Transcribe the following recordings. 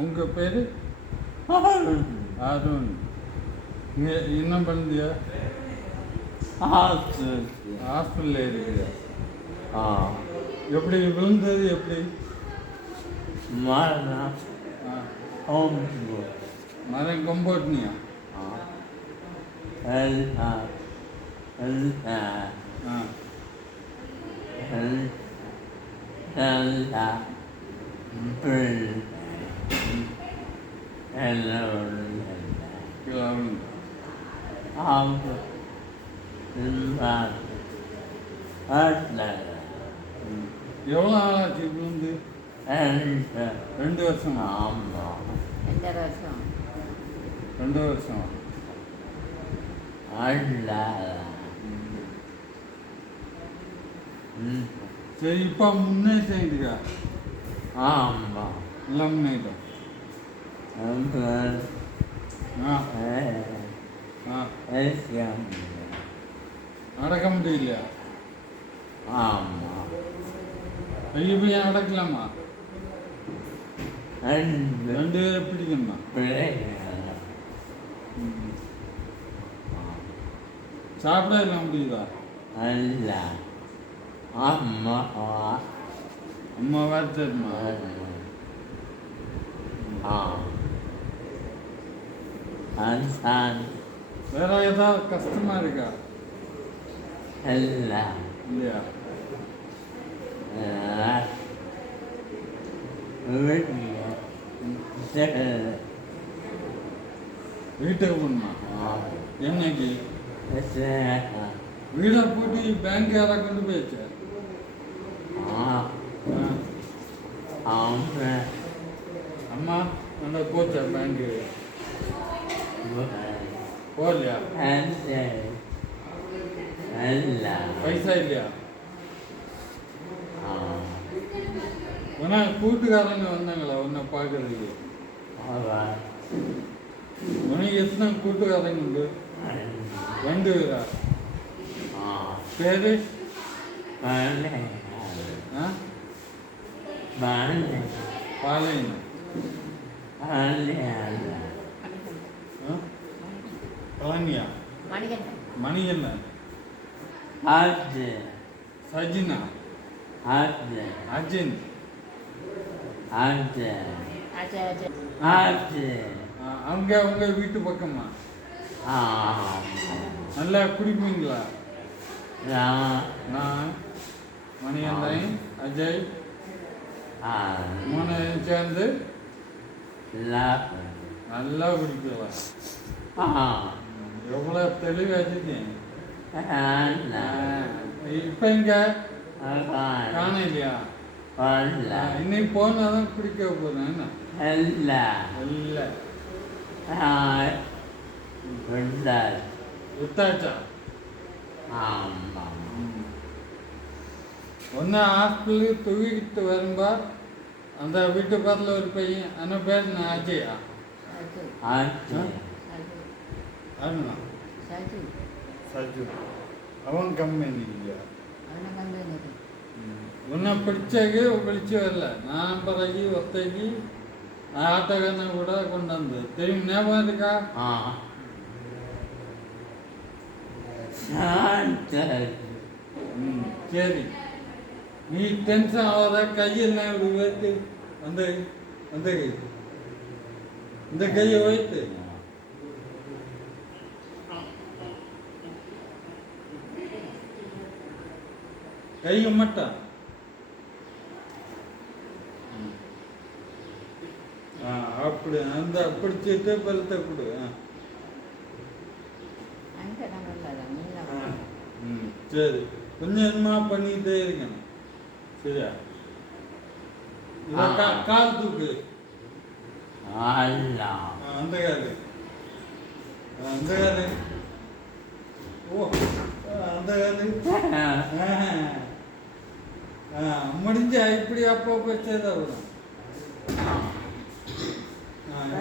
உங்கள் பேர் அருண். என்ன பண்ணுறியா? ஹாஸ்பிட்டலில் இருக்கிறியா? எப்படி விழுந்தது? எப்படி மரம் கொம்போட்டினியா? எவ்வளோ நாளாச்சு விழுந்து? 2 வருஷம். ஆமாம், 2 வருஷம். 2 வருஷம். சரி, இப்போ முன்னே செய்யுதுக்கா? ஆமாம், எல்லாம் முன்னேட்டம். நடக்க முடியலையா? ஆமாம், ஐயோ, ஏன் நடக்கலாமா? 2 பேரை பிடிக்கணுமா? சாப்பிட எல்லாம் முடியுதா? அம்மா வேறு தெரியுமா? வேற ஏதாவது கஷ்டமா இருக்கா? இல்லையா? வீட்டுக்கு போகணுமா? என்னைக்கு? வீடை போட்டு பேங்க் யாராவது கொண்டு போயிடுச்சு? அம்மா நல்லா போச்சா பேங்க்கு? போகலையா? பைசா இல்லையா? உன்னா கூட்டுக்காரங்க வந்தாங்களா உன்னை பார்க்கறதுக்கு? உனக்கு எத்தனை கூட்டுக்காரங்க உண்டு? 2 பேரா? பேரு? பாலையன். பழனியா? மணிகண்டன். சஜினா? அர்ஜுன். அவங்க அவங்க வீட்டு பக்கமா? நல்லா குடிப்பீங்களா? நான் மணிகண்டன், அஜய் 3 சேர்ந்து நல்லா குடிக்கலாம். எவ்வளோ தெளிவாச்சுட்டேன். இப்போ இங்க காண இல்லையா? இன்னைக்கு போனாதான் குடிக்க போறேன். என்ன இல்லை வித்தாச்சா? ஒன்று ஹாஸ்பிட்டலுக்கு தூக்கிட்டு வரும்பா அந்த வீட்டு பக்கத்தில் ஒரு பையன், அந்த பேர் நான் அஜயா. அருணா? சஜு. அவன் கம்பெனி இல்லையா? உன்னை பிடிச்சாக்கு பிடிச்சி வரல. நான் பிறகு ஒத்தைக்கு ஆட்டோக்காரனை கூட கொண்டாந்து தெரியும். ஞாபகம் இருக்கா? சரி, நீ டென்ஷன் ஆகாத. கையெல்லாம் இப்படி வைத்து அந்த அந்த கை இந்த கையை வைத்து கையை மட்டும் அப்படி அந்த பிடிச்சிட்டு பலத்தை கொடு. சரி, கொஞ்சம் என்னமா பண்ணிக்கிட்டே இருக்கணும். சரியா? கால் தூக்கு. அந்த காலு அந்த காலு. ஓ, அந்த காலு முடிஞ்சா இப்படி அப்போ செய்தா வரும்.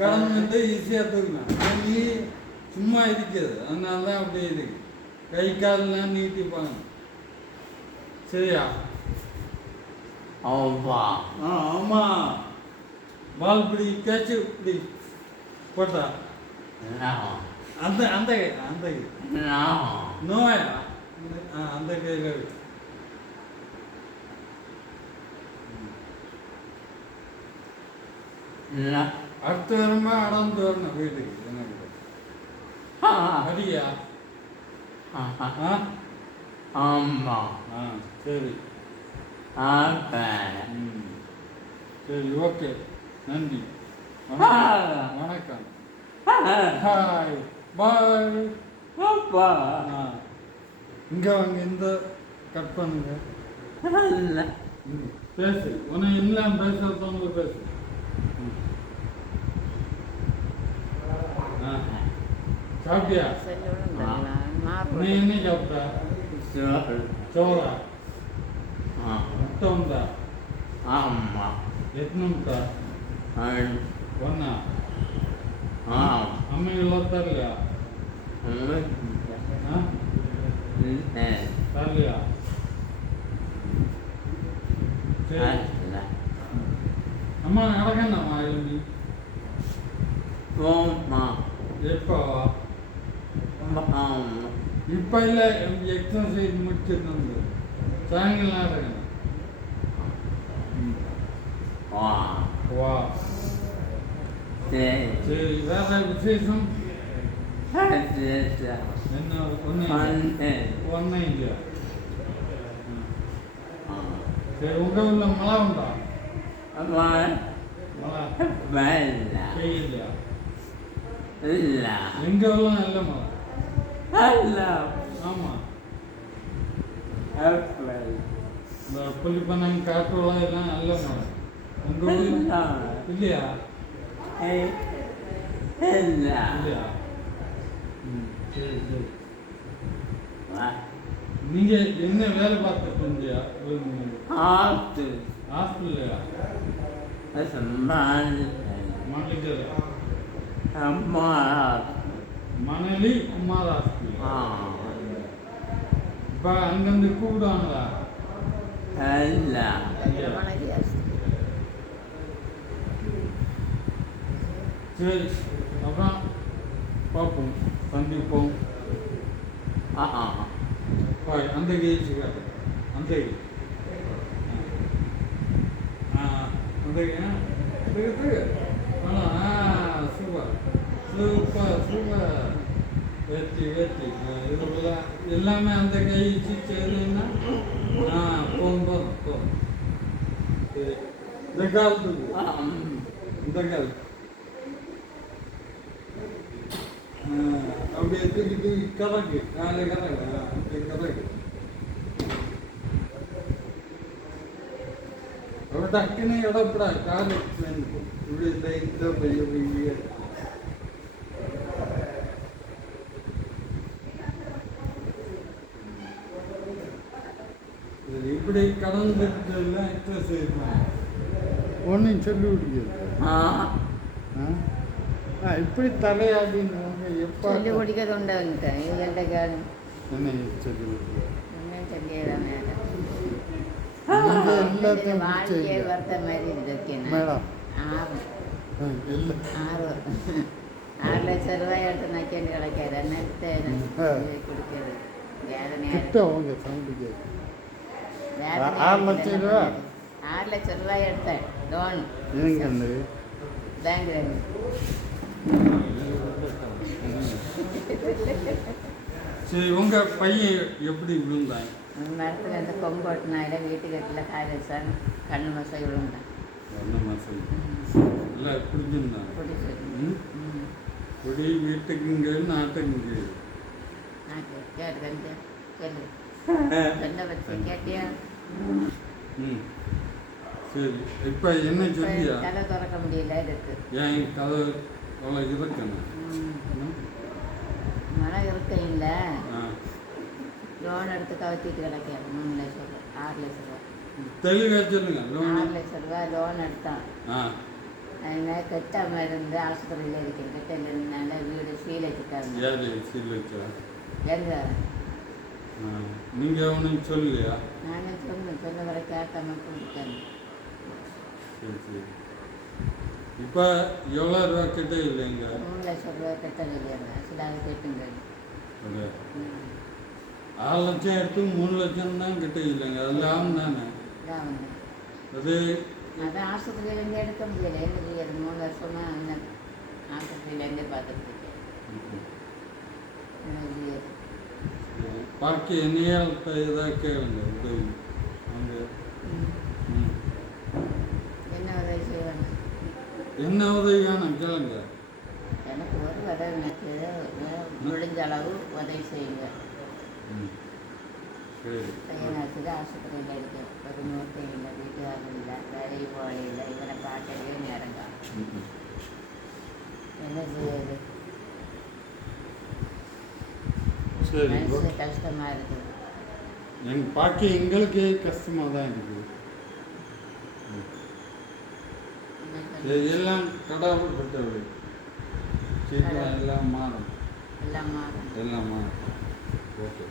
கடந்து ஈஸியாக தூக்கணும். நீ சும்மா இருக்கிறது, அதனால தான் அப்படி இருக்கு. கை காலெலாம் நீட்டிப்பாங்க. சரியா? அம்மா ஆமாம் பால் இப்படி கேட்சு இப்படி போட்டா அந்த அந்த கை அந்த கை நோயா அந்த கையில் அடுத்த வாரமா அடர்ந்து வரணும் வீட்டுக்கு எனக்கு சரியா அம்மா சரி சரி ஓகே நன்றி வணக்கம் ஹாய் பாய் அப்பா இங்கே வாங்க இந்த கட் பண்ணுங்க இல்லை பேசு உன்னை இல்லாம பேசுறவங்க பேசு சாப்பிட்டியா நீ என்ன சாப்பிட்டா சோறா முட்டை உண்டா அம்மா எத்தனை முட்டை ஒன்னா ஆம் அம்மையெல்லாம் தரலையா தரலையா சரி அம்மா நடக்கண்ணம்மா எழுதி எப்போ இப்போ இல்லை எக்ஸசைஸ் முடிச்சிருந்தது சாயங்காலம் நடக்கணும் வா சரி வேற விசேஷம் என்ன ஒன்றும் இல்லையா சரி உங்கள் ஊரில் மழை உண்டா மழை பெய்யலையா எங்க ஊர்லாம் நல்ல மழை ஆமாம் இந்த புள்ளிப்பண்ணம் காட்டுவலாம் எல்லாம் நல்ல மழை உங்கள் ஊரில் இல்லையா இல்லையா சரி சரி நீங்கள் என்ன வேலை பார்த்துட்டு இருந்தியா ஹாஸ்பிட்டல்லையா மணிக்கர் மணலி குமார் ஹாஸ்பிட்டல் இப்போ அங்கேருந்து கூப்பிடுவாங்களா சரி அப்புறம் பார்ப்போம் சந்திப்போம் பாய் அந்த கேச்சு காட்டு அந்த கை அந்த சூப்பர் சூப்பர் சூப்பர் வெற்றி வெற்றி இதில் எல்லாமே அந்த கை செய்யலைன்னா போதும் போதும் போதும் சரி இந்த காலத்துக்கு இந்த காலத்து அப்படியே தூக்கி கறக்கு காலை கறக்கு அப்படி கறக்கு അവിടെ ടക്കിന് ഇടപെടാ കാല് ഇവിടെ ഇല്ല പയ്യ പയ്യ இப்படி கடந்து எல்லாம் எக்ஸசைஸ் ஒன்றும் சொல்லி கொடுக்குது இப்படி தலையாடின்னு எப்போ சொல்லி குடிக்கிறதுண்டு എൻ്റെ കാര്യം என்ன சொல்லி கொடுக்குது എല്ലാത്തിനും വർത്ത മാതിരി ഇതൊക്കെയാണ് മേഡം 6 ലക്ഷം രൂപ എടുത്ത് നക്കേണ്ടി കളക്കാറ് എന്നിട്ട് കുടിക്കരുത് വേദന 6 ലക്ഷം രൂപ എടുത്ത ലോൺ ബാങ്കിൽ சரி உங்க பையன் எப்படி விழுந்தாங்க மரத்தில் இருந்து கொம்பு ஓட்டினால வீட்டுக்கட்டில் காய வச்சாங்க கண்ணு மசை விழுந்தான் எல்லாம் பிடிச்சிருந்தாங்க பிடிச்சி குடி வீட்டுக்குங்க நாட்டுக்குங்க கேட்டு சொல்லு சொன்ன பற்றி கேட்டியா சரி இப்போ என்ன சொல்லியா கதை திறக்க முடியல இருக்கு ஏன் கதை அவ்வளோ இருக்கணும் மனம் இருக்கையில் லோன் எடுத்து கவுத்திட்டு கிடக்காரு 3 லட்சம் ரூபா 6 லட்சம் ரூபா தெளிவாக சொல்லுங்க 6 லட்சம் ரூபா லோன் எடுத்தான் அதனால கெட்டாமல் இருந்து ஆஸ்பத்திரியில் இருக்கேன் கெட்ட இருந்தனால வீடு சீல் வச்சுட்டாங்க எங்க நீங்கள் ஒன்றும் சொல்லலையா நாங்கள் சொன்ன வரை கேட்காம கொடுத்தாங்க சரி சரி. இப்போ எவ்வளோ ரூபா கிட்ட இல்லைங்க? 3 லட்சம் ரூபா கட்டல் இல்லையாங்க, சிலாக கேட்டுங்க. அது 6 லட்சம் எடுத்து 3 லட்சம் தான் கிட்ட இல்லைங்க, அது லாபம் தானே லாபம். அது. அதான் ஆஸ்பத்திரியிலேருந்து எடுக்க முடியலை, என்ன செய்யறது? 3 வருஷமா அந்த ஆஸ்பத்திரியிலேருந்தே பார்த்துட்டு இருக்கேன். என்ன செய்யறது? பாக்கி என்னையால் இதாக கேளுங்க உதவி அங்கே. என்ன உதவி செய்வாங்க? என்ன உதவியான கேளுங்க. எனக்கு ஒரு உதவி எனக்கு முடிஞ்ச அளவு உதவி செய்யுங்க. சரி. பையனாச்சுது ஆஸ்பத்திரியில் இருக்கேன், ஒரு நோட்டு இல்லை, வீட்டுக்காரர் இல்லை, வேலைக்கு போக இல்லை, இவனை பார்க்கவே நேரங்க. என்ன செய்யுது? சரி. மனசு கஷ்டமாக இருக்குது. பாக்கி எங்களுக்கு கஷ்டமாக தான் இருக்குது. எல்லாம் கடவுள் பெற்றவை, சீக்கிரம் எல்லாம் மாறும். எல்லாம் மாறும். எல்லாம் மாறும். ஓகே.